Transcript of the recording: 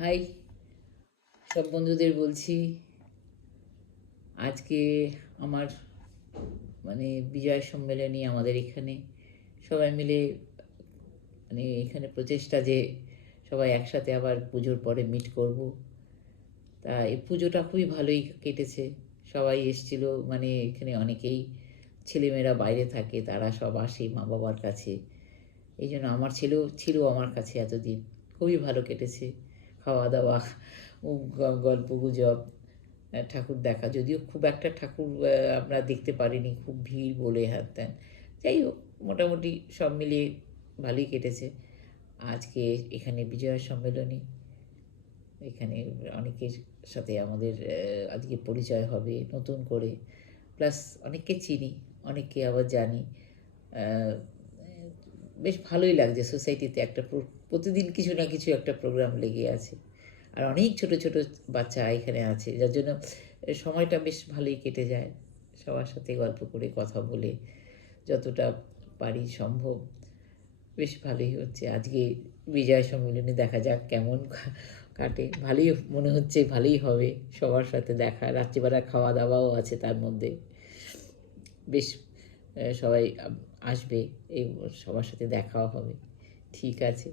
High, সব বন্ধুদের বলছি আজকে আমার বিজয় সম্মেলনী আমাদের এখানে সবাই মিলে এখানে প্রচেষ্টা যে সবাই একসাথে আবার পুজোর পরে মিট করব। তা এই পুজোটা খুবই ভালোই কেটেছে। সবাই এসছিল, এখানে অনেকেই ছেলেমেয়েরা বাইরে থাকে, তারা সব আসে মা বাবার কাছে। এই জন্য আমার ছেলেও ছিল আমার কাছে এতদিন। খুবই ভালো কেটেছে, খাওয়া দাওয়া, গল্প গুজব, ঠাকুর দেখা। যদিও খুব একটা ঠাকুর আমরা দেখতে পারিনি, খুব ভিড় বলে হ্যান ত্যান। যাই হোক, মোটামুটি সব মিলিয়ে ভালোই কেটেছে। আজকে এখানে বিজয়া সম্মেলনী, এখানে অনেকের সাথে আমাদের আজকে পরিচয় হবে নতুন করে। প্লাস অনেককে চিনি, অনেককে আবার জানি। বেশ ভালোই লাগছে। সোসাইটিতে একটা প্রতিদিন কিছু না কিছু একটা প্রোগ্রাম লেগে আছে, আর অনেক ছোট ছোট বাচ্চা এখানে আছে, যার জন্য সময়টা বেশ ভালোই কেটে যায় সবার সাথে গল্প করে কথা বলে, যতটা পারি সম্ভব। বেশ ভালোই হচ্ছে আজকে বিজয় সম্মেলনে। দেখা যাক কেমন কাটে। ভালোই মনে হচ্ছে, ভালোই হবে। সবার সাথে দেখা, রাত্রিবেলা খাওয়া দাওয়াও আছে তার মধ্যে। বেশ সবাই আসবে, এই সবার সাথে দেখাও হবে। ঠিক আছে।